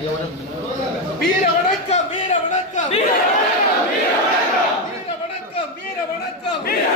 Mira Blanca, mira Blanca, mira Blanca, mira Blanca, mira Blanca, mira Blanca, mira